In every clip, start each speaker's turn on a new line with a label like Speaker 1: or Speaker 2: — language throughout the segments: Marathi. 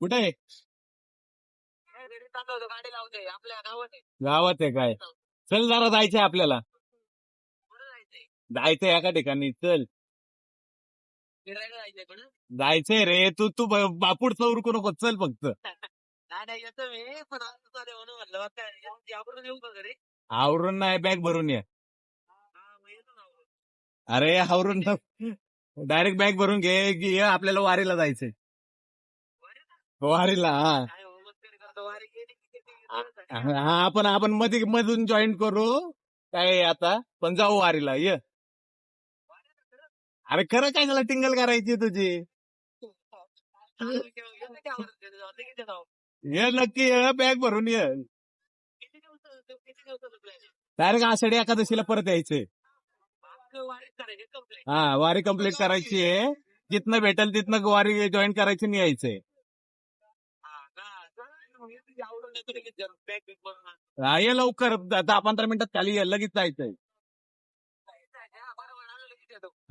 Speaker 1: कुठे
Speaker 2: गावात आहे.
Speaker 1: काय? चल जरा जायचंय आपल्याला.
Speaker 2: जायचंय?
Speaker 1: एका ठिकाणी चल.
Speaker 2: जायचंय
Speaker 1: रे तू तू बापूड चौरकू नको चल फक्त. आवरून नाही बॅग भरून ये
Speaker 2: हा मग येतो ना आवरून.
Speaker 1: अरे आवरून डायरेक्ट बॅग भरून घे की ये, आपल्याला वारीला जायचंय. वारीला हा. आपण आपण मध्ये मधून जॉईन करू. काय आता? पण जाऊ वारीला ये. अरे खरं काय झालं? टिंगल करायची तुझी. ये नक्की ये बॅग भरून ये. डायरेक्ट आषाढी एकादशीला परत यायचंय
Speaker 2: आपलं वारी करायची complete.
Speaker 1: हा वारी कंप्लीट करायची आहे. जिथनं भेटेल तिथनं वारी जॉईन करायची आणि यायचंय.
Speaker 2: हा.
Speaker 1: हा, ये लवकर. दहा पंधरा मिनिटात खाली ये लगेच जायचंय.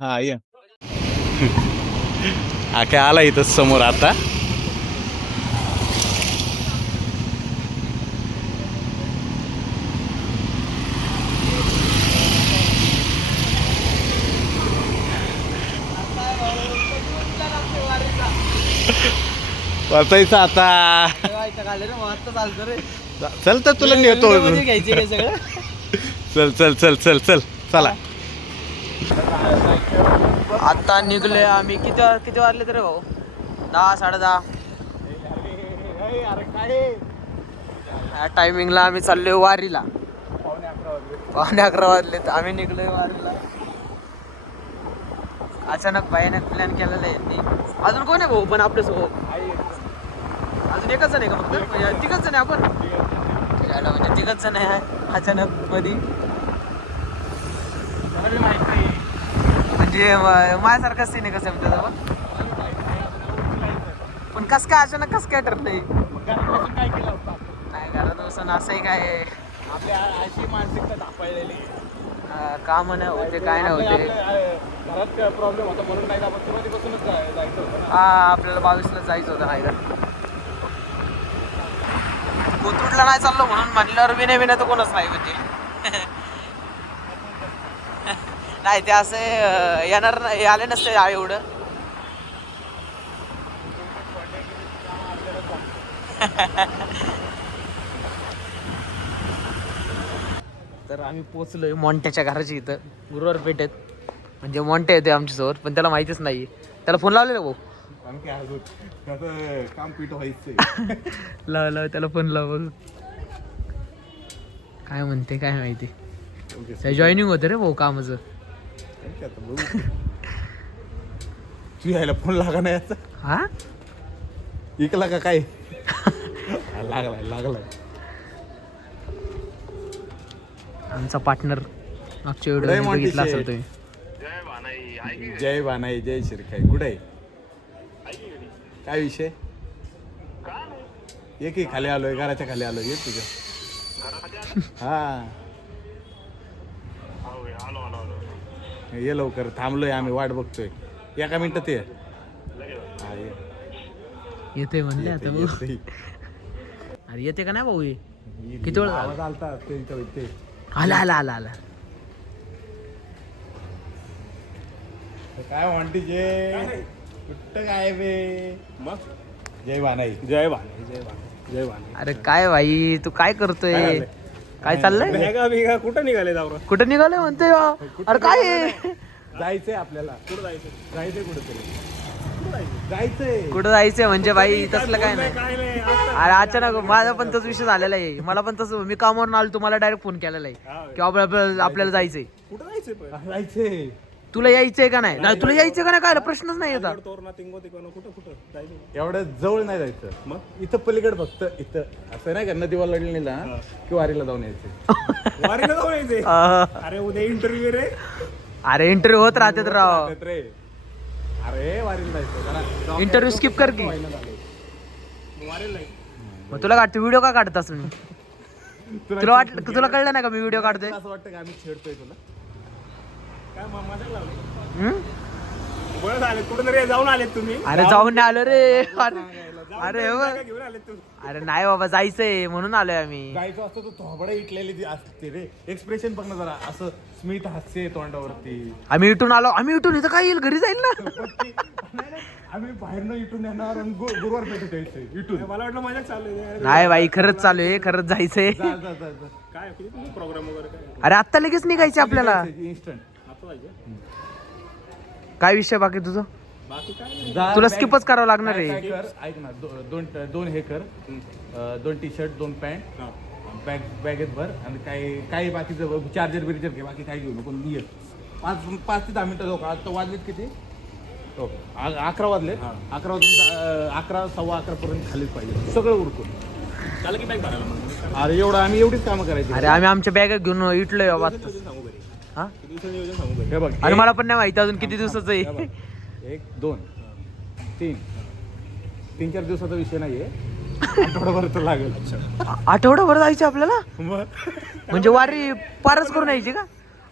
Speaker 2: हा.
Speaker 1: हा ये आला इथं समोर आता. बसायचं आता. चल तर तुला नेतो. चल चल चल चल चल चला.
Speaker 2: आता निघलोय आम्ही. किती किती वाजले तरी भाऊ? दहा साडे दहा. टायमिंगला आम्ही चाललोय वारीला. पावणे अकरा वाजले आम्ही निघलोय वारीला. अचानक भयानक प्लॅन केलेला आहे. अजून कोण आहे भाऊ? पण आपल्यासोबत अजून एकच जण आहे का फक्त? म्हणजे तिघच जण आहे आपण? याला म्हणजे तिघच जण आहे अचानक मधी म्हणजे माझ्यासारखा सीन आहे कसं आहे त्याचा पण कस काय अचानक कस काय ठरलंय
Speaker 1: काय केलं होतं
Speaker 2: नाही घरात बसून असंही काय?
Speaker 1: आपल्या अशी मानसिकता दाखवायलेली
Speaker 2: काम नाही होते काय नाही होते.
Speaker 1: घरात प्रॉब्लेम होता म्हणून नाही आपण सुरुवातीपासूनच जाय- जायचं होतं ना.
Speaker 2: हा आपल्याला बावीसला जायचं होतं नाही कोथरूडला नाही चाललो म्हणून म्हणल्यावर विनय विने तर कोणच नाही म्हणजे नाही ते असे येणार नाही आले नसते एवढं. तर आम्ही पोचलोय मोंट्याच्या घराच्या इथं गुरुवार पेठेत म्हणजे मोंटे येते आमच्यासोबत पण त्याला माहितीच नाही त्याला फोन लावलेला भाऊ?
Speaker 1: आणखी अजून. त्याचं काम पीठ व्हायचंय.
Speaker 2: लाव लाव त्याला फोन लाव बघ. काय म्हणते काय माहिती? जॉईनिंग होतं रे भाऊ कामाचं.
Speaker 1: तू यायला फोन लागा नाही याचा.
Speaker 2: हा?
Speaker 1: इकला का काय? हा, लागलाय लागलाय.
Speaker 2: आमचा पार्टनर मागच्या व्हिडिओ बघितला
Speaker 1: मोंटी
Speaker 2: असेल तुम्ही.
Speaker 1: जय बानाई जय शिरखाई. कुठे आहे? काय विषय ये की खाली आलोय घराच्या खाली आलोय ये तुझ्या हा ये लवकर थांबलोय आम्ही वाट बघतोय एका मिनिटात ये हा, ये.
Speaker 2: येते म्हणले आता भाऊ
Speaker 1: येतोय.
Speaker 2: अरे येते का नाही भाऊ हे?
Speaker 1: ये,
Speaker 2: किती वेळ झाला?
Speaker 1: आवाज आलता ते इथं.
Speaker 2: आला आला आला आला
Speaker 1: काय म्हणते जय कुठं काय बे? मग? जय बानाई जय बानाई जय बानाई जय बानाई
Speaker 2: अरे काय भाई तू काय करतोय? काय चाललंय?
Speaker 1: भेगा बिगा कुठं निघाले जाऊ
Speaker 2: कुठं निघालोय म्हणतोय बा? अरे काय? आहे?
Speaker 1: जायचंय आपल्याला. कुठं जायचं जायचंय कुठं जायचंय.
Speaker 2: कुठं जायचंय म्हणजे भाई तसलं काय नाही.
Speaker 1: काय नाही? आता
Speaker 2: अरे अचानक माझा पण तोच विषय झालेला आहे. मला पण तसं मी कामावरून आलो तुम्हाला डायरेक्ट फोन केलेला आहे. की आपल्या- आपल्याला आपल्याला जायचंय.
Speaker 1: कुठं जायचंय पण? जायचंय.
Speaker 2: तुला यायचंय का नाही? नाही तुला यायचं का नाही काय प्रश्नच नाही होता
Speaker 1: एवढं जवळ नाही जायचं. मग? इथं पलीकडे फक्त इथं. असं नाही का नदीवर लढलेली ना की वारीला जाऊन यायचं. वारीला जाऊन यायचे? अरे उद्या इंटरव्ह्यू रे.
Speaker 2: अरे इंटरव्ह्यू होत राहते तर राव.
Speaker 1: रे. अरे वारीला जायचं. जरा
Speaker 2: इंटरव्ह्यू स्किप कर की. मग तुला काढतो व्हिडिओ का काढत असं मी तुला वाटलं तुला कळलं नाही का मी व्हिडिओ काढतोय?
Speaker 1: असं वाटतं का आम्ही छेडतोय तुला काय मा- मजाक लावली
Speaker 2: हम्म?
Speaker 1: बरं जाऊन तुम्ही.
Speaker 2: अरे जाऊन नाही आलो रे. अरे अरे हो.
Speaker 1: घेऊन तुम्ही.
Speaker 2: अरे नाही बाबा जायचंय. म्हणून आलोय आम्ही.
Speaker 1: जायचं असतं तो थोबडा इटलेली ती असते रे. एक्सप्रेशन बघ ना जरा. असं स्मित हास्य तोंडावरती.
Speaker 2: आम्ही इथून आलो. आम्ही इथून इथं काय येईल? घरी जाईल ना.
Speaker 1: नाही, नाही, आम्ही बाहेरनं इटून येणार आणि गु- गुरुवार पेठेत यायचंय इटून मला वाटलं मजा चालू
Speaker 2: नाही बाई खरंच चालू आहे. खरंच जायचंय.
Speaker 1: जा जा जा जा. काय किती प्रोग्राम वगैरे काय?
Speaker 2: अरे आत्ता लगेच निघायचे आपल्याला.
Speaker 1: इन्स्टंट आता
Speaker 2: काय विषय बाकी तुझं?
Speaker 1: बाकी काय नाही.
Speaker 2: तुला स्किपच करावं लागणार आहे.
Speaker 1: ऐक ना दो- दोन दोन हे कर. अं, दोन टी शर्ट दोन पॅन्ट. बॅग बॅगेत भर आणि काही काही बाकीचं चार्जर बिर्जर घे बाकी काही घेऊ नको ये पाच पाच ते दहा मिनिटं जाऊ का आता वाजलेत किती? हो आ- अकरा वाजले अकरा वाजून अं, अकरा सव्वा अकरा पर्यंत खालीच पाहिजे. सगळं उरकून. झालं की बॅग भरायला अरे एवढं आम्ही एवढीच कामं करायची.
Speaker 2: अरे आम्ही आमच्या बॅग घेऊन इटलोय बाबा हा?
Speaker 1: हे बघ
Speaker 2: आणि मला पण नाही माहिती अजून किती दिवसाचं आहे.
Speaker 1: एक दोन तीन. तीन चार दिवसाचा विषय नाहीये. आठवडाभर तर लागेल.
Speaker 2: आठवडाभर जायचं आपल्याला? म्हणजे वारी पारच करून यायची का?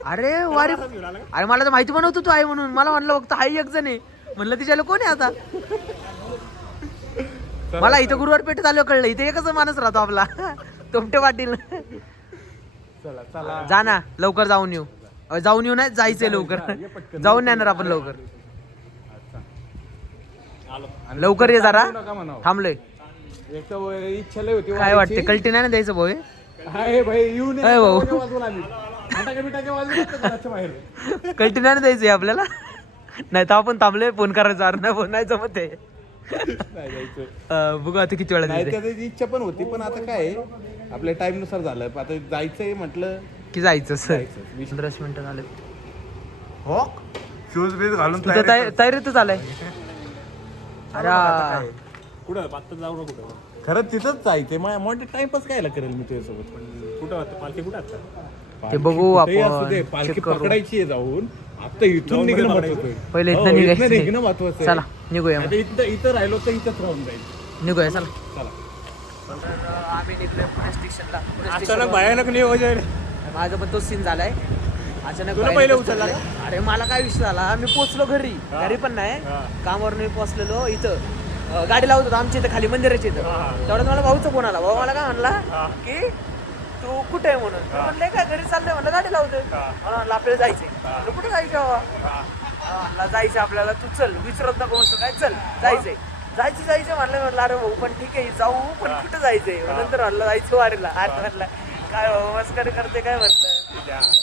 Speaker 2: अरे वारी अरे मला तर माहिती पण नव्हतं तू आहे म्हणून. मला म्हणलं फक्त हाई एक जण आहे. म्हणलं तिच्याला कोण आहे आता? मला इथं गुरुवार पेठेत आलो कळलं इथे एकच माणूस राहतो आपला. तुमटे पाटील.
Speaker 1: चला चला.
Speaker 2: जा ना लवकर जाऊन येऊ. जाऊन येऊ नाही जायचंय लवकर. जाऊन येणार आपण लवकर. लवकर ये जरा. थांबलोय.
Speaker 1: इच्छा लय होती
Speaker 2: काय वाटते कल्टी नाही ना द्यायचं भाऊ हे? भाऊ. कल्टी नाही ना द्यायचंय आपल्याला? नाही तर आपण थांबलोय फोन करायचा. नाही फोन नाही जमत बघू आता किती वेळा
Speaker 1: इच्छा पण होती पण आता काय आहे, आपल्या टाइमनुसार झालं. आता जायचंय म्हटलं
Speaker 2: की जायचं सर. पंधराच मिनिटं झाले
Speaker 1: हो? शूज बीज घालून
Speaker 2: तुझं तयारी तयारीतच आलंय अरे
Speaker 1: कुठं? पात्र जाऊ कुठं खरं तिथंच जायचंय. मोठे टाइमपास कायला करेल मी तुझ्यासोबत? कुठं पालखी कुठं आता?
Speaker 2: ते बघू आपण,
Speaker 1: पालखी
Speaker 2: check करू.
Speaker 1: पकडायची आहे जाऊन. आता इथून निघणं महत्वाचं आहे.
Speaker 2: पहिले
Speaker 1: हो,
Speaker 2: इथनं निघायचं.
Speaker 1: निघणं महत्वाचं आहे.
Speaker 2: चला निघूया.
Speaker 1: आता इथं इथं राहिलो तर इथंच राहून जाईल.
Speaker 2: निघूया चला.
Speaker 1: चला.
Speaker 2: आम्ही निघलोय पुणे स्टेशनला. पुणे
Speaker 1: अचानक
Speaker 2: स्टेशनवर.
Speaker 1: भयानक नियोजन.
Speaker 2: माझा पण तो सीन झालाय. अचानक
Speaker 1: तुला पहिले उचलला.
Speaker 2: अरे मला काय विषय झाला? मी पोचलो घरी. घरी पण नाही.
Speaker 1: हा.
Speaker 2: कामावर मी पोचलेलो इथं. अं, गाडी लावत होतो. आमच्या इथं खाली मंदिराच्या इथं.
Speaker 1: हा.
Speaker 2: तेवढ्यात मला भाऊचा फोन आला. भाऊ मला काय म्हणला की तू कुठे आहे म्हणून? मी म्हणले काय घरी चाललंय? म्हणलं गाडी लावतोय. मला म्हणलं आपल्याला जायचंय. कुठे जायचं बाबा? हा, म्हणला जायचं आपल्याला. तू चल. विचारत नको म्हणतो काय? चल. जायचंय. जायचं जायचं. म्हणलं म्हणलं अरे भाऊ पण ठीक आहे. जाऊ पण कुठं जायचंय? नंतर म्हणलं जायचं वारीला. अरे म्हणलं काय भाऊ मस्करी करते काय म्हणलं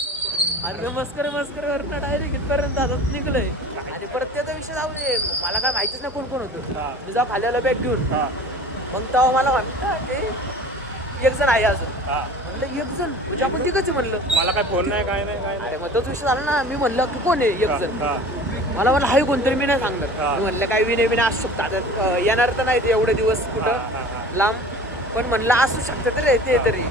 Speaker 2: अरे मस्कर मस्कर वरनं डायरेक्ट इथपर्यंत आता निघलोय. आणि परत त्याचा विषय जाऊ दे. मला काय माहितीच नाही कोण कोण होतं. मी जाऊ खाली आलो बॅग घेऊन. मग तेव्हा मला म्हणता की एक जण आहे अजून. म्हणलं एक जण? म्हणजे आपण तिघच म्हणलं.
Speaker 1: मला काय फोन नाही काय नाही काय
Speaker 2: अरे मग तोच विषय झाला ना. मी म्हणलं की कोण आहे एक जण? मला म्हणलं हाय कोणतरी मी नाही सांगणार. मी म्हणलं काय विनय विनय असू शकतं आता अं, येणार तर नाही ते एवढे दिवस कुठं. लांब. पण म्हणलं असू शकतं तरी ते तरी.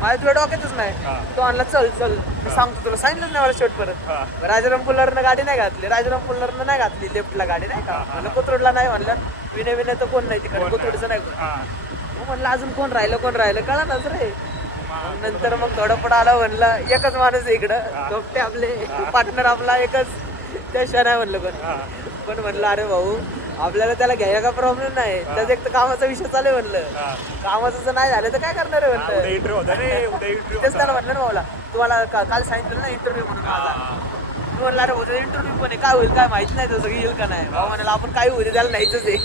Speaker 2: माझ्या तुझ्या डोक्यातच नाही. तो आणला चल चल. मी सांगतो तुला सांगितलं नाही मला शेवट परत. राजाराम पुल्लरनं गाडी नाही घातली. राजाराम पुल्लरनं नाही घातली लेफ्टला गाडी नाही का? म्हणलं कोथरूडला नाही म्हणलं. विनय विनय तर कोण नाही तिकडे कोथरूडचं नाही म्हणलं अजून कोण राहिलं कोण राहिलं? कळालंच रे. मग? नंतर मग थोडं पुढं आलं म्हणलं एकच माणूस इकडं. दोपटे आपले. पार्टनर आपला एकच. त्याशिवाय नाही म्हणलं पण पण म्हणलं अरे भाऊ आपल्याला त्याला घ्यायला का प्रॉब्लेम नाही. त्याचा एक तर कामाचा विषय चालू आहे म्हणलं. कामाचं जर नाही झालं तर काय करणार आहे म्हणलं?
Speaker 1: इंटरव्ह्यू होता
Speaker 2: तेच त्याला म्हणलं ना भाऊला तुम्हाला काल सांगितलं ना इंटरव्ह्यू म्हणून माझा मी म्हणलं अरे उद्या इंटरव्ह्यू पण आहे. काय होईल काय माहीत नाही तसं येईल का नाही. भाऊ म्हणाला आपण काय होईल त्याला नाहीच आहे.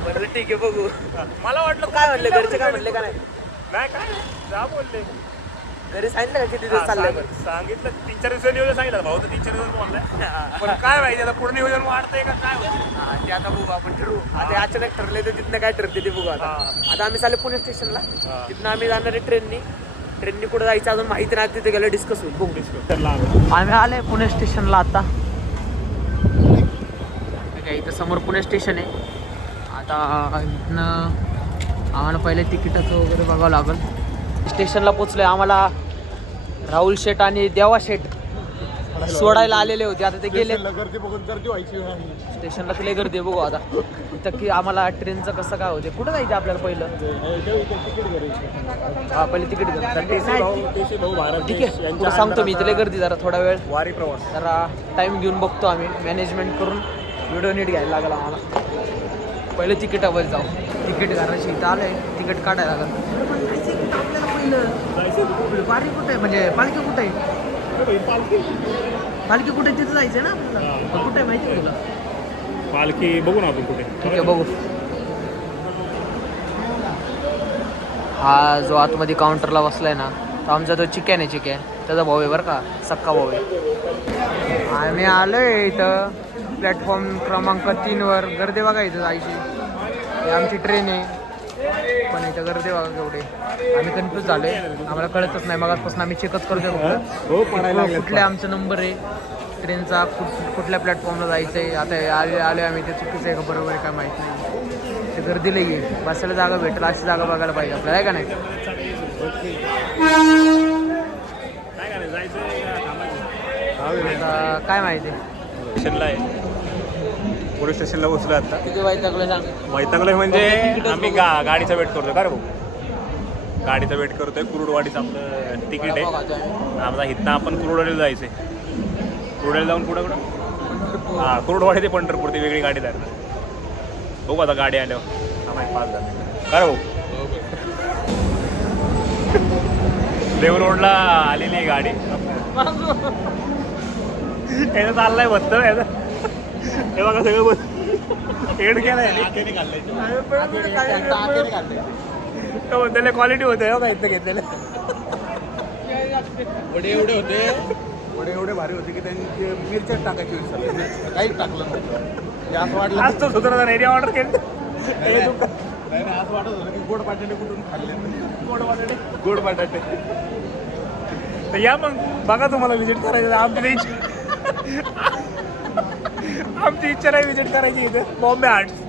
Speaker 2: म्हणलं ठीक आहे बघू.
Speaker 1: मला वाटलं
Speaker 2: काय म्हणले घरचे काय म्हणले का नाही?
Speaker 1: काय? बोलले.
Speaker 2: घरी सांगितलं का किती दिवस चाललंय पण
Speaker 1: सांगितलं तीन चार दिवस नियोजन सांगितलं भाऊ तर तीन चार दिवस बोललाय पण काय माहिती आता पुढे नियोजन वाढतंय का काय होतं
Speaker 2: हा, ते आता बघू आपण ठरवू. आता अचानक ठरले तर तिथनं काय ठरते ते बघू आता. आता आम्ही चालले पुणे स्टेशनला. तिथनं आम्ही जाणार आहे ट्रेननी. ट्रेननी कुठं जायचं अजून माहिती नाही तिथे गेलं डिस्कस होईल. बघू. आम्ही आले पुणे स्टेशनला आता. ठीक आहे, इथं समोर पुणे स्टेशन आहे. आता इथनं आम्हाला पहिले तिकिटाचं वगैरे बघावं लागेल. स्टेशनला पोचलोय आम्हाला राहुल शेठ आणि देवा शेठ सोडायला आलेले होते. आता ते गेले.
Speaker 3: आली.
Speaker 2: स्टेशनला तिला गर्दी आहे, बघू आता. इथं की आम्हाला ट्रेनचं कसं काय होते कुठं जायचं आपल्याला पहिलं?
Speaker 3: हे
Speaker 2: पहिले तिकीट ठीक आहे. पुढं सांगतो मी तिला गर्दी जरा थोडा वेळ.
Speaker 3: वारी प्रवास.
Speaker 2: जरा टाइम घेऊन बघतो आम्ही. मॅनेजमेंट करून व्हिडिओ नीट घ्यायला लागला आम्हाला. पहिले तिकीटावर जाऊ. तिकीट करायची इथं आलंय. तिकीट काढायला लागलं. पहिलं वारी कुठे? आहे म्हणजे पालखी कुठे? आहे पालखी कुठे? तिथं जायचं ना आपल्याला. कुठे माहिती आहे तुला?
Speaker 3: पालखी बघू ना आपण कुठे.
Speaker 2: ठीक आहे बघू. हा जो आतमध्ये काउंटरला बसलाय ना तो आमचा तो चिकन आहे चिकन त्याचा भाऊ आहे बरं का सक्का भाऊ आहे. आम्ही आलोय इथं प्लॅटफॉर्म क्रमांक तीनवर. गर्दी बघा इथं जायची. आमची ट्रेन आहे. पण इथं गर्दी बघा केवढी. आम्ही कन्फ्यूज झालोय. आम्हाला कळतच नाही. मगाचपासून आम्ही चेकच करतोय फक्त.
Speaker 3: हो? पडायला लागले
Speaker 2: कुठल्या आमचा नंबर आहे? ट्रेनचा कुठ कुठल्या प्लॅटफॉर्मला जायचं आहे आता आले आले आम्ही. ते चुकीचं आहे का बरोबर आहे काय माहीत नाही. ते गर्दी लई आहे बसायला जागा भेटेल. अशी जागा बघायला पाहिजे आपल्याला. आहे का नाही?
Speaker 3: काय
Speaker 2: माहिती?
Speaker 3: स्टेशनला आहे. पोलीस स्टेशनला पोहोचलो आता.
Speaker 2: किती सांग.
Speaker 3: वैतागलोय म्हणजे आम्ही गा गाडीचा वेट करतोय का रे भाऊ? गाडीचा वेट करतोय कुरुडवाडीचं आपलं तिकीट आहे. आमचा इथनं आपण कुरुडवाडीला जायचंय. कुरुडवाडीला जाऊन पुढे कुठं? हां कुरुडवाडी ते पंढरपूर ती वेगळी गाडी जायला बघू आता गाडी आल्यावर. आम्हाला पाच झाले का रे भाऊ? देव रोडला आलेली आहे गाडी. याचं चाललंय बत्त याचं हे बघा सगळं बस हेड केलाय. त्याला क्वालिटी होते हो का इथं घेतलेलं.
Speaker 1: वडे एवढे होते. वडे एवढे भारी होते की त्यांनी ते मिरच्या टाकायची विसरले काहीच टाकलं नव्हतं. ते असं वाटलं
Speaker 3: आज तो सुधारा एरिया ऑर्डर केलं.
Speaker 1: नाही, नाही, असं वाटत होतं की गोड बटाटे कुठून खाल्ले. गोड बटाटे. गोड बटाटे.
Speaker 3: तर या मग. बघा तुम्हाला विजिट करायचं आहे. आमची इच्छा नाही विजिट करायची इथं. बॉम्बे आर्ट्स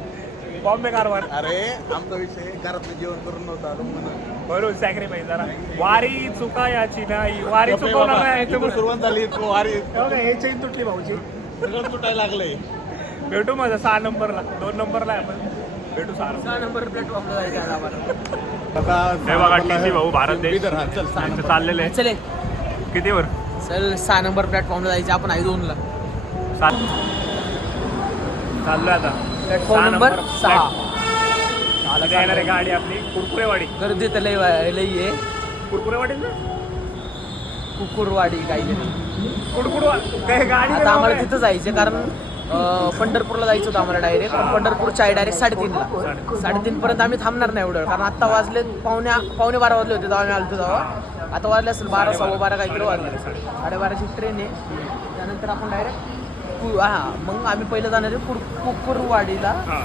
Speaker 3: बॉम्बे कारभार.
Speaker 1: अरे आमचा विषय घरातलं जेवण करून नव्हतं आलो म्हणून.
Speaker 3: बरोबर सॅक्रिफाईस जरा. वारी चुका याची नाही. वारी चुकवणार नाही.
Speaker 1: सुरुवात झाली तो वारी.
Speaker 3: हे हे चैन तुटली भाऊची
Speaker 1: सगळं तुटायला लागलंय.
Speaker 3: भेटू माझा सहा नंबरला. दोन नंबरला आहे आपण. भेटू सहा नंबर.
Speaker 2: सहा नंबर प्लॅटफॉर्मला जायचं आहे आम्हाला.
Speaker 1: आता
Speaker 3: हे बघा टी सी भाऊ भारत देश.
Speaker 1: हा, चल, सहा
Speaker 3: यांचं
Speaker 1: नंबर.
Speaker 3: चाललेलं आहे
Speaker 2: चले.
Speaker 3: कितीवर?
Speaker 2: चल सहा नंबर प्लॅटफॉर्मला जायचं. आपण आहे दोनला.
Speaker 3: सात. चाललोय आता.
Speaker 2: प्लॅटफॉर्म नंबर सहा.
Speaker 3: येणार आहे गाडी आपली. कुरकुरेवाडी.
Speaker 2: गर्दी तर लई वा- लई आहे.
Speaker 3: कुरकुरेवाडी ना?
Speaker 2: कुकुरवाडी
Speaker 3: कुडकुड काय गाडी
Speaker 2: आता आम्हाला तिथं जायचं कारण अं, पंढरपूरला जायचं होतं आम्हाला डायरेक्ट पण पंढरपूरच्या आहे डायरेक्ट साडेतीनला. साडेतीन. पर्यंत आम्ही थांबणार नाही एवढं. कारण आता वाजले पावण्या पावणे बारा वाजले होते तेव्हा आम्ही आलतो तेव्हा. आता वाजले असेल बारा सव्वा बारा काहीतरी वाजले. साडेबाराची ट्रेन आहे. त्यानंतर आपण डायरेक्ट हा मग आम्ही पहिलं जाणार आहे कुर कुकुरवाडीला.
Speaker 3: हा.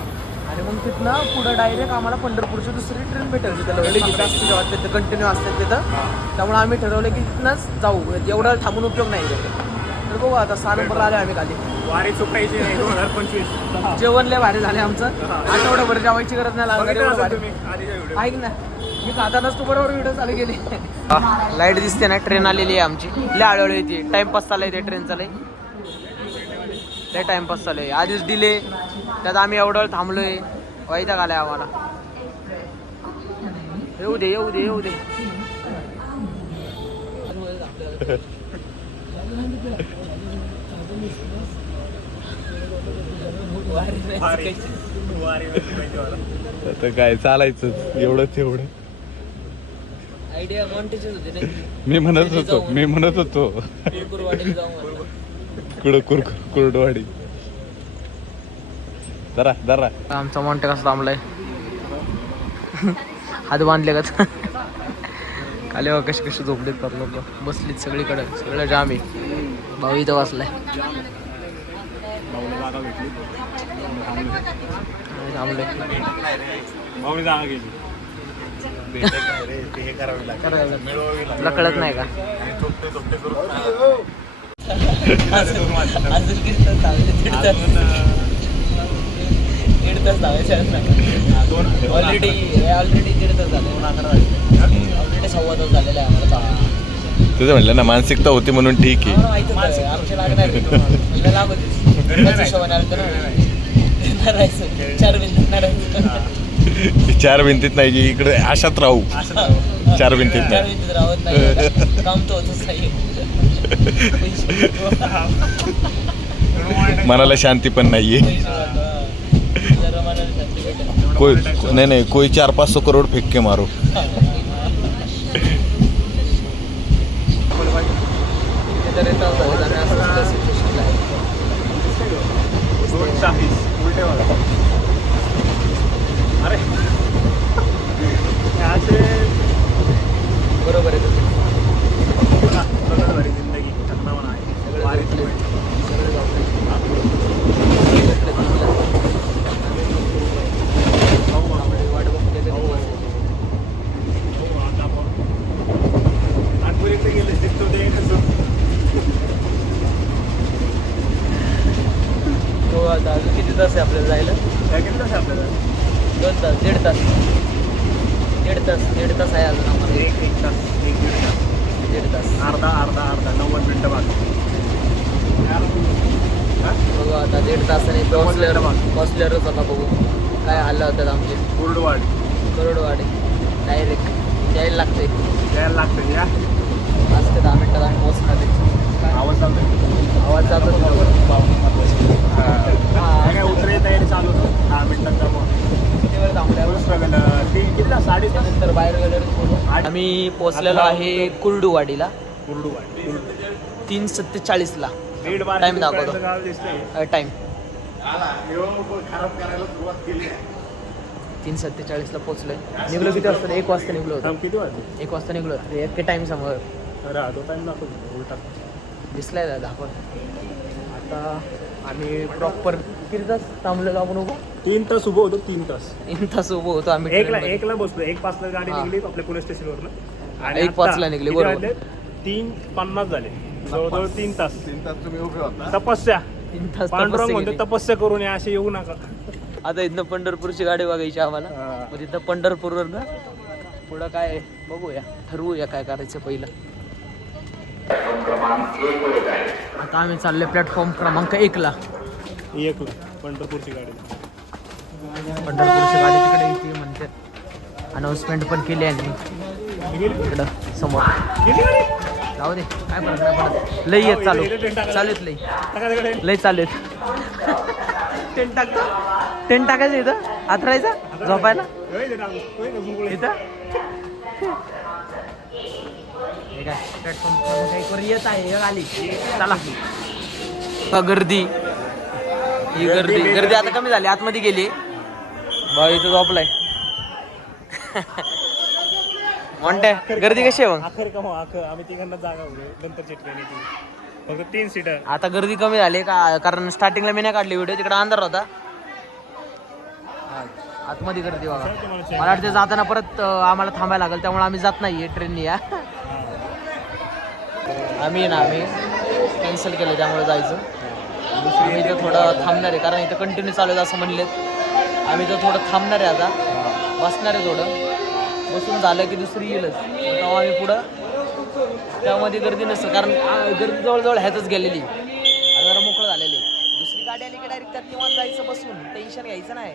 Speaker 2: आणि मग तिथनं पुढं डायरेक्ट आम्हाला पंढरपूरची दुसरी ट्रेन भेटायची त्याला लगेच असते जेव्हा तिथं कंटिन्यू असते तिथं. त्यामुळे आम्ही ठरवलं की तिथनंच जाऊ. एवढं थांबून उपयोग नाही. तिथे. तर बघू आता सहा नंबरला आले आम्ही खाली.
Speaker 3: वारी चुकायची नाही दोन हजार पंचवीस.
Speaker 2: जेवण लय भारी झाले आमचं. आठवड्याभर जेवायची गरज नाही ऐक ना. मी खातानाच तू बरोबर व्हिडिओ चालू केली. लाइट दिसते ना ट्रेन आलेली आहे आमची. लय हळूहळू येते. टाइमपास चालू आहे ते ट्रेनचा लय लय टाइमपास चालू आहे आधीच डिले त्यात आम्ही एवढं वेळ थांबलोय. वैताग आलाय आम्हाला. येऊ दे येऊ दे येऊ दे.
Speaker 1: आता काय चालायचं एवढं तेवढं.
Speaker 2: आयडिया मॉन्टेचीच होती नाही
Speaker 1: मी म्हणत होतो मी म्हणत होतो.
Speaker 2: कुरकुरवाडीला जाऊ म्हणलं.
Speaker 1: कुड कुर कुरडवाडी. जरा जरा
Speaker 2: आमचा मॉन्टे कसा थांबलाय? हात बांधले का खाली कशी कशी झोपलेत तर लोक. बसलीत सगळीकडे. सगळं जाम आहे. भाऊ इथं वाचलाय
Speaker 3: भाऊला जागा भेटली.
Speaker 2: थांबले दीड तास ऑलरेडी ऑलरेडी दीड तास झाले ऑलरेडी सव्वा तास झालेला आहे आम्हाला
Speaker 1: तुझं म्हणलं ना मानसिकता होती म्हणून ठीक आहे.
Speaker 2: ना. चार
Speaker 4: चार भिंतीत नाही जी इकडे अशात राहू. चार भिंतीत नाही. मनाला शांती पण नाहीये. कोई नाही नाही कोई चार पाच सौ करोड फेकके मारू.
Speaker 2: मारो तर येतं झालं आणि असं असलं situation ला आहे.
Speaker 3: दोनशे वीस उलटे बघा अरे हे असे
Speaker 2: बरोबर आहे तुझं.
Speaker 3: प्रगतवारी जिंदगी चकनावना आहे वारीत लोक.
Speaker 2: सगळं गावठं. भेटलं तुम्हाला.
Speaker 3: भाऊ आपले.
Speaker 2: वाट बघते ते
Speaker 3: भाऊ.
Speaker 2: दिवस.
Speaker 3: भाऊ, आता आपण नागपूरकडे गेले तिथं ते कसं
Speaker 2: हो आता अजून किती तास आहे आपल्याला जायला
Speaker 3: काय केलं कसं आपल्याला
Speaker 2: दोन तास दीड तास दीड तास दीड तास आहे अजून आम्हाला
Speaker 3: एक एक तास एक दीड तास
Speaker 2: दीड तास
Speaker 3: अर्धा अर्धा अर्धा नव्वद मिनटं बाकी
Speaker 2: बघू आता पोहोचल्यावर पोहोचल्यावरच आता बघू काय हाल होतात आमचे.
Speaker 3: कुर्डवाड.
Speaker 2: करोडवाडे. डायरेक्ट यायला लागते
Speaker 3: यायला लागतं या.
Speaker 2: आज ते दहा मिनिटात आम्ही पोहोचणार आहे.
Speaker 3: आवाज चालतोय
Speaker 2: आवाज जातो
Speaker 3: उतरे तयारी चालू होतं. दहा मिनिटांचा मग
Speaker 2: किती वेळ थांबल्यावर
Speaker 3: स्ट्रगल ती कितीला? साडे
Speaker 2: नंतर बाहेर गेल्यावर आम्ही पोहोचलेलो आहे कुर्डूवाडीला.
Speaker 3: कुर्डुवाड.
Speaker 2: तीन सत्तेचाळीसला. Time दाखवतो.
Speaker 3: गाव
Speaker 2: तीन सत्तेचाळीसला पोहोचलोय. निघलो किती वाजता? एक वाजता निघलो होतो.
Speaker 3: किती वाजले?
Speaker 2: एक वाजता निघलो होतो. एक टाईम समोर.
Speaker 3: टाइम दाखवतो उलटा.
Speaker 2: दिसलाय दादा आपण आता आम्ही प्रॉपर किती तास थांबलेलो आपण उभं?
Speaker 3: तीन तास उभं होतो तीन तास.
Speaker 2: तीन तास उभं होतो आम्ही
Speaker 3: एकला. एकला बसलो एक पाचला गाडी
Speaker 2: हा.
Speaker 3: निघली आपल्या पुणे स्टेशनवरनं
Speaker 2: एक
Speaker 3: आता
Speaker 2: पाचला निघली, बरोबर.
Speaker 3: तीन पन्नास झाले. जवळजवळ तीन तास. तीन तास तुम्ही उभे होता. तपस्या.
Speaker 2: तीन तास
Speaker 3: पांडुरंग
Speaker 2: तपस्या
Speaker 3: म्हणतो
Speaker 2: केली.
Speaker 3: तपस्या करून या असे येऊ नका.
Speaker 2: आता इथनं पंढरपूरची गाडी बघायची आम्हाला.
Speaker 3: हा.
Speaker 2: मग तिथं पंढरपूरवर ना पुढं काय बघूया ठरवूया काय करायचं पहिलं. आता आम्ही चाललोय प्लॅटफॉर्म क्रमांक एकला
Speaker 3: एक पंढरपूरची गाडी.
Speaker 2: पंढरपूरची गाडी तिकडे येते म्हणते. अनाऊन्समेंट पण केली आहे इकडं समोर. जाऊ दे. काय फरक नाही पडत. लई येत चालू. चालूत लई. लई चालू आहेत टेंट टाकतो? टेंट टाकायचं इथं? आथरायचा? झोपायला? इथं? हे काय प्लॅटफॉर्म काही करू येत आहे हे आली चला. गर्दी. ही गर्दी गर्दी. आता कमी झाली आतमध्ये गेली. भाऊ इथं झोपलाय. म्हणते गर्दी कशी आहे मग?
Speaker 3: अखेर का आम्ही तिघांना जागा नंतर फक्त तीन सीटर.
Speaker 2: आता गर्दी कमी झाली का? कारण स्टार्टिंगला मी नाही काढली व्हिडिओ तिकडे अंधार होता. आतमध्ये गर्दी बघा. मला वाटतं जाताना परत आम्हाला थांबायला लागेल त्यामुळे आम्ही जात नाहीये ट्रेननी या. आम्ही ना आम्ही कॅन्सल केलं त्यामुळे जायचं. आम्ही इथं थोडं थांबणार आहे कारण इथं कंटिन्यू चालू आहे असं म्हणलेत. आम्ही इथं थोडं थांबणार आहे आता. बसणार आहे थोडं. बसून झालं की दुसरी येईलच. तेव्हा आम्ही पुढं त्यामध्ये गर्दी नसतं कारण गर्दी जवळजवळ ह्यातच गेलेली. जरा मोकळं झालेली. दुसरी गाडी आली की डायरेक्ट त्यात निवांत जायचं बसून. टेन्शन घ्यायचं नाही.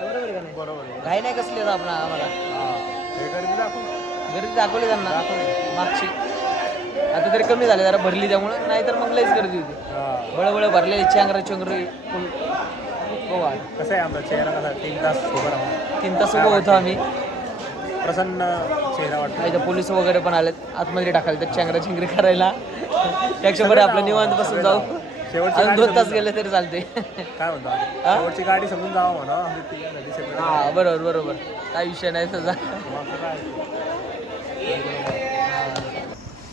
Speaker 2: बरोबर का नाही?
Speaker 3: बरोबर
Speaker 2: घाई नाही कसली आपण आम्हाला.
Speaker 3: हे. गर्दी दाखव.
Speaker 2: गर्दी दाखवली त्यांना. मागची. आता तरी कमी झाले जरा भरली त्यामुळे. नाहीतर मग लईच गर्दी होती. बळबळ भरलेली चेंगरा चेंगरी.
Speaker 3: कसं आहे आमचा चेहरा कसा तीन तास उभं राहून.
Speaker 2: तीन तास उभं होतो आम्ही.
Speaker 3: प्रसन्न चेहरा वाटतो.
Speaker 2: इथं पोलीस वगैरे पण आलेत. आतमध्ये टाकायला तर चेंगरा चेंगरी करायला. त्याच्या बरं आपलं निवांत बसून जाऊ.
Speaker 3: शेवटची
Speaker 2: अजून दोन तास गेले तरी चालते.
Speaker 3: काय म्हणतो? शेवटची गाडी समजून जावं म्हणा.
Speaker 2: हा बरोबर बरोबर. काय विषय नाही त्याचा
Speaker 3: काय?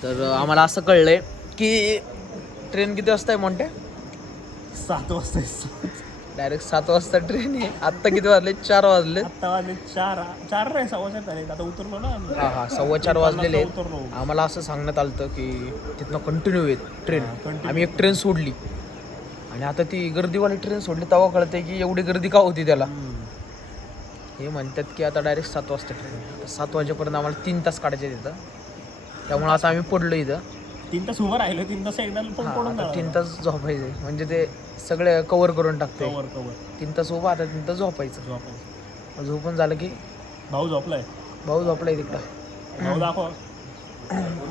Speaker 2: तर आम्हाला असं कळलंय की ट्रेन किती वाजता आहे मोठ्या
Speaker 3: सात वाजता आहे.
Speaker 2: डायरेक्ट सात वाजता ट्रेन आहे. आत्ता किती वाजले? चार वाजले.
Speaker 3: आता वाजले चार चार नाही सव्वा चार झाले. आता उतरलो ना आम्ही.
Speaker 2: हा हा सव्वा चार वाजलेले आहेत.
Speaker 3: उतरलो
Speaker 2: आम्हाला असं सांगण्यात आलं की तिथनं कंटिन्यू येत ट्रेन
Speaker 3: continue.
Speaker 2: आम्ही एक ट्रेन सोडली. आणि आता ती गर्दीवाली ट्रेन सोडली तेव्हा कळते की एवढी गर्दी का होती त्याला? हे म्हणतात की आता डायरेक्ट सात वाजता ट्रेन आहे. आता सात वाजेपर्यंत आम्हाला तीन तास काढायचे तिथं त्यामुळे असं आम्ही पडलो इथं.
Speaker 3: तीन तास उभं राहिलं तीन तास एकदा पण पडून
Speaker 2: आता तीन तास झोपायचे म्हणजे ते सगळे कव्हर करून टाकते
Speaker 3: कवर कवर
Speaker 2: तीन तास उभा आता तीन तास झोपायचं. मग झोपून झालं की
Speaker 3: भाऊ झोपलाय.
Speaker 2: भाऊ झोपलाय तिकडं.
Speaker 3: भाऊ दाखवा.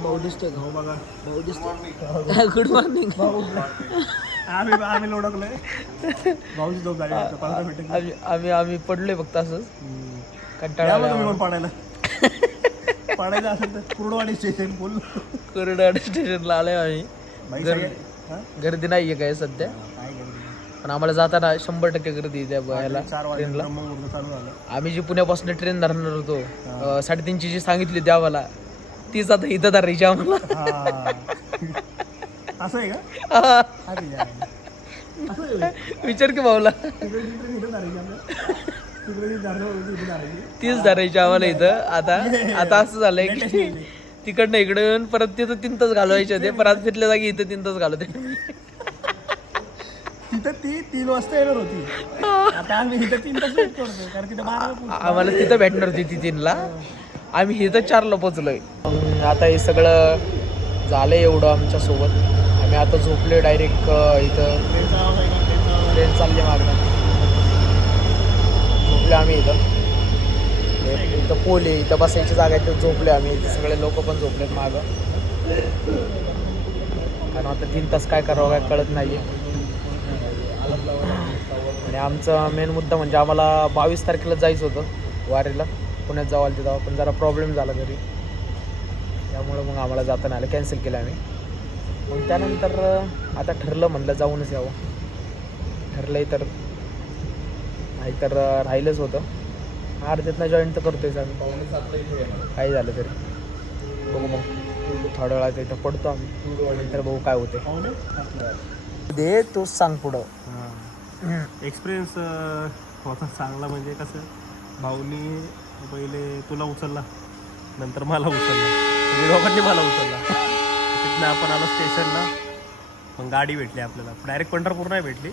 Speaker 2: भाऊ दिसतोय
Speaker 3: भाऊ बघा.
Speaker 2: भाऊ दिसतोय? गुड मॉर्निंग
Speaker 3: आम्ही आम्ही लोडकलोय. भाऊची झोप झाली वाटतं, पंधरा मिनिटं.
Speaker 2: आम्ही आम्ही आम्ही पडलोय फक्त असंच. कंटाळा
Speaker 3: या मग तुम्ही
Speaker 2: आला
Speaker 3: पण पाडायला. पाडायचं असेल तर कुर्डवाडी स्टेशन फुल
Speaker 2: कोरडाड स्टेशनला आलोय आम्ही. गर्दी? गर्दी नाहीये काय सध्या.
Speaker 3: काय गर्दी?
Speaker 2: पण आम्हाला जाताना शंभर टक्के गर्दी आहे त्या याला
Speaker 3: चार वाजता
Speaker 2: ट्रेनला आम्ही जी पुण्यापासून ट्रेन धरणार होतो साडेतीनची जी सांगितली आम्हाला तीच आता इथं धरायची आम्हाला.
Speaker 3: असं आहे का.
Speaker 2: विचार की भाऊला. तीच धरायची आम्हाला इथं. आता आता असं झालंय की तिकडनं इकडे येऊन परत तिथं तीन तास घालवायचे होते. परत तिथल्या जागी इथं तीन तास घालवते.
Speaker 3: तिथं ती तीन वाजता येणार होती. आता आम्ही इथं तीन तास वेट करतो कारण तिथं बारा वाजता
Speaker 2: आम्हाला तिथं भेटणार होती ती तीनला. आम्ही इथं चारला पोचलोय. आता हे सगळं झालंय एवढं आमच्यासोबत आम्ही आता झोपलोय डायरेक्ट इथं. ट्रेन चालली मागणं झोपले आम्ही इथं. इथं पोल आहे इथं बसायची जागा आहे तिथं झोपले आम्ही. इथे सगळे लोक पण झोपलेत मागं. कारण आता तीन तास काय करावं काय कळत नाही आणि आमचा मेन मुद्दा म्हणजे आम्हाला बावीस तारखेला जायचं होतं वारीला. पुण्यात जाऊ आलं तेव्हा पण जरा प्रॉब्लेम झाला घरी. त्यामुळं मग आम्हाला जाता नाही आलं. कॅन्सल केलं आम्ही. मग त्यानंतर आता ठरलं म्हणलं जाऊनच यावं. ठरलंय तर नाहीतर राहिलंच होतं. अर्ध्यातनं जॉईन तर करतोय आम्ही. काही झालं तरी. बघू मग. थोड्या वेळात इथं पडतो आम्ही. नंतर बघू काय होते? दे तूच सांग पुढं.
Speaker 3: एक्सपिरियन्स होता चांगला म्हणजे कसं भाऊनी पहिले तुला उचलला. नंतर मला उचलला. दोघांनी मला उचलला. तिथनं आपण आलो स्टेशनला. मग गाडी भेटली आपल्याला. डायरेक्ट पंढरपूर नाही भेटली.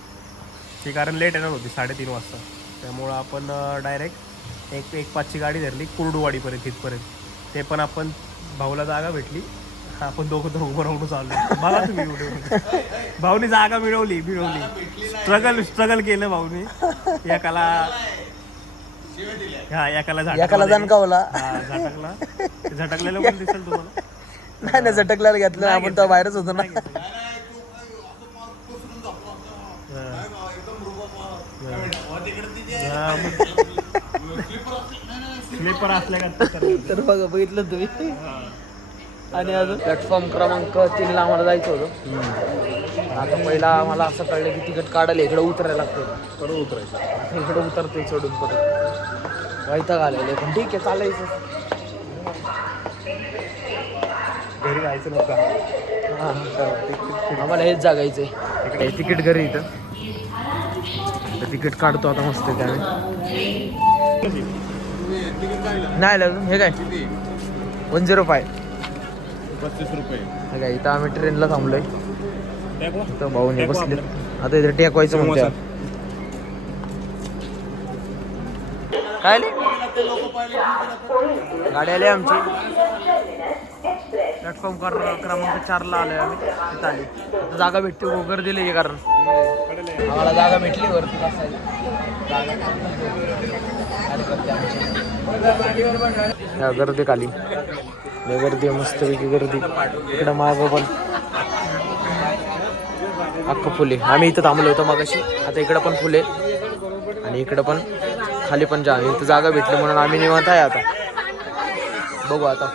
Speaker 3: ती कारण लेट येणार होती साडेतीन वाजता. त्यामुळं आपण डायरेक्ट एक एक पाचची गाडी धरली कुर्डुवाडीपर्यंत तिथपर्यंत ते पण आपण भाऊला जागा भेटली. आपण दोघं तर उभं राहून चाललो. बघा तुम्ही व्हिडिओ भाऊनी जागा मिळवली मिळवली. स्ट्रगल स्ट्रगल केलं भाऊनी. एकाला हा एकाला झटकला.
Speaker 2: एकाला
Speaker 3: हा, झटकला. ते झटकलेलं पण दिसेल तुम्हाला?
Speaker 2: नाही नाही झटकल्याला घेतलं. आपण तर बाहेरच होतो ना.
Speaker 3: स्लीपर असल्या का
Speaker 2: तर बघा बघितलं तुम्ही. आणि अजून? प्लॅटफॉर्म क्रमांक तीनला आम्हाला जायचं होतं. आता पहिला आम्हाला असं कळलं की तिकीट काढायला इकडे उतरायला लागतं. परत उतरायचं. इकडे उतरते चढून परत. वैताग आलेले पण ठीक आहे चालायचं.
Speaker 3: घरी जायचं नव्हतं.
Speaker 2: हा, हा. आम्हाला हेच जागायचं आहे तिकीट घरी इथं. तिकीट काढतो आता मस्त त्याने. नाही अजून हे काय? One zero five.
Speaker 1: पस्तीस रुपये.
Speaker 2: काय इथं आम्ही ट्रेनला थांबलोय. इथं भाऊने बसले. आता इथं टेकवायचं म्हणते. काय? गाडी आली आमची. प्लॅटफॉर्म uh, क्रमांक चारला आलोय आम्ही. तिथं आली. आता जागा भेटते हो, दिली आहे कारण. आम्हाला जागा भेटली वरती बसायला. जागा गर्दी या गर्दी खाली गर्दी आहे, मस्तपैकी गर्दी. इकडं मागं पण. अख्खं फुले. आम्ही इथं थांबलो होतो मागाशी. आता इकडं पण फुले. आणि इकडं पण खाली पण जा. इथं जागा भेटली म्हणून आम्ही निवांत आहे आता. बघू आता.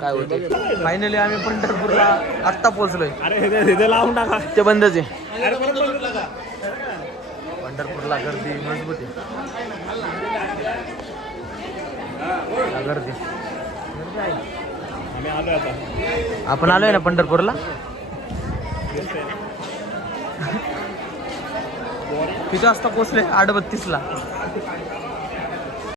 Speaker 2: काय होते फायनली आम्ही पंढरपूरला आत्ता पोहोचलोय.
Speaker 3: अरे लावून टाका.
Speaker 2: ते बंदच आहे. पंढरपूरला गर्दी मजबूत आहे. गर्दी. आपण आलोय ना पंढरपूरला? किती वाजता पोहोचले आठ बत्तीसला.